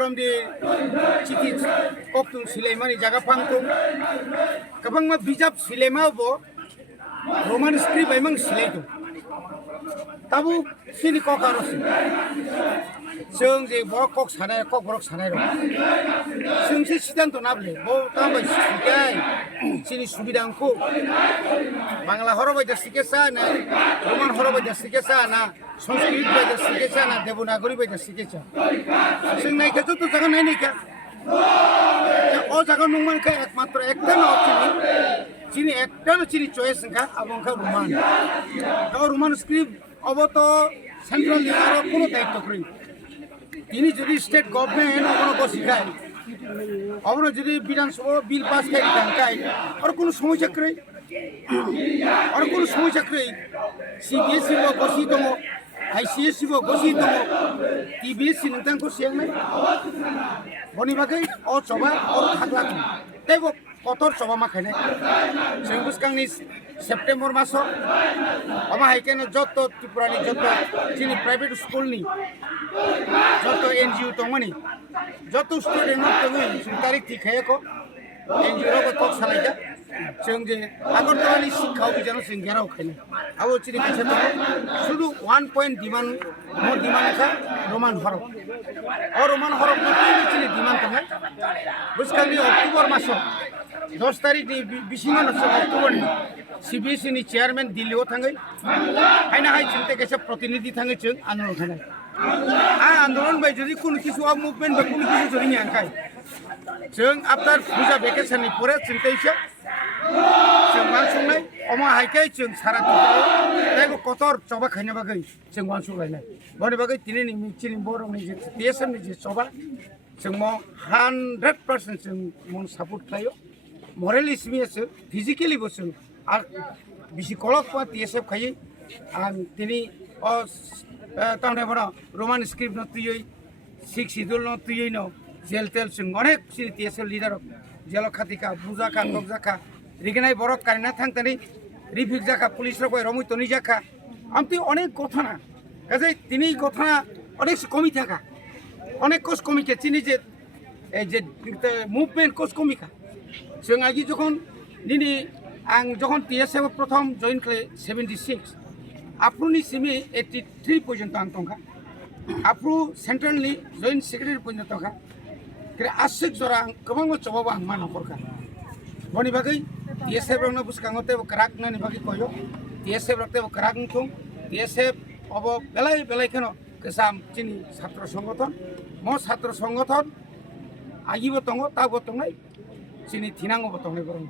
boramdi chiti koktung silaimani jaga pangtung kabangma bijab silaimau bo Roman script emang silaitu tabu sini kok harus जों जे कक सानाय कक बरक सानाय रं जों से सिद्धांत नाबले बो ताबाय सिखाय सिनि सुबिदांखौ बांला हरबायदा सिकेसा ना रोमान हरबायदा सिकेसा ना संस्कृत बायदा सिकेसा ना देवनागरी बायदा सिकेसा जों नायखा तो जागा नायनायखा ओ जागा नंमानखा एकमात्र एकटा न चिनि एकटा न चिनि चॉइस नखा आबंखा रोमान स्क्रिप्ट अबतो सेंट्रल लिगार कोनो दायित्व करै তিনি যদি স্টেট গভর্নমেন্ট অবনো শিখায় অবনো যদি বিধানসভা বিল পাস করে কাঙ্কাই আর কোনো সমস্যা করে সিবিএসই বো গসি দङ আইসিএসই বো গসি দङ টিবিএসই नोंथांखौ सिगांनाय बनि बागै अ सभा अ थागला तेबो कतर सभा माखायनाय जों बुसकांनि सेप्टेम्बर मासाव अमा हाइकेन जत त्रिपुरानि जत जोंनि प्राइभेट स्कुलनि जत एनजिओ दंमोन जत स्टुडेन्ट दङ जों तारिख थिखायाखौ एनजिओ रावबो कक सालायगा जों जे आगरतलानि शिक्षा अभियानाव जों गेराव खायनो आबो चिनि खायसे दङ शुधु 1 पॉइंट डिमान्ड मो डिमान्ड का रोमान हरफ और रोमान हरफ नथि चिनि डिमान्ड दङ बुसकांनि अक्टोबर मासाव 10 तारिखनि बिसिङाव अक्टोबरनि सीबीएसई नि चेयरमैन दिल्लीयाव थाङै हायना हाय चिन्ता कैसे प्रतिनिधि थाङै जों आन्दोलन खालामनाय आ आन्दोलन बाय जुदि कुनु किसु आ मुभमेन्ट बा कुनु किसु जरिनि आंखाय जों आफ्टर पूजा भेकेशननि परे चिन्तायैसो जों मानसुंनाय अमा हायखाय जों सारा दायबो कतर सभा खायनो बागै जों मानसुंलायनाय बनि बागै दिनैनि मिथिनि बर'नि जे टीएसएम नि जे सभा जों म 100% जों मन सापर्ट खायो मरेलि सिमियासो फिजिकली बसो আর বেশি কলক পা টিএসএফ খাই আর তিনি তাহলে বড় রোমান স্ক্রিপ্ট নতুই শিখ শিডিউল নতুই ন জেল তেল जों অনেক টিএসএফ লিডার জেল খাতিকা বুজাকা তকজাকা রিগনাই বরক কারিনা থাংতানি রিভিক জাকা পুলিশ রকম রমৈতনি জাকা আমতি অনেক ঘটনা কাজে তিনি ঘটনা অনেক কমি থাকা অনেক কোষ কমিকে চিনি যে এই যে মুভমেন্ট কোষ কমিকা जों আগে যখন দিনে आं जखन टीएसएफ प्रथम जइन खाले 76 आफ्रुनि सिमी 83 पर्यन्त आं दंखा आफ्रु सेन्ट्रेलनि जइन सेक्रेटारि पर्यन्त दंखा आसिक जरा आं गोबां चबाबो आं मान नखरखा बनि बागै टीएसएफ रनो बुसकांगते क्राक नानि बागै कयो टीएसएफ रते क्राक नथुं टीएसएफ अब बेलाय बेलाय खनो गोसाम चिनि छात्र संगठन म छात्र संगठन आगिबो दङ ताबो दंनाय चिनि थिनांगबो दंनाय बरं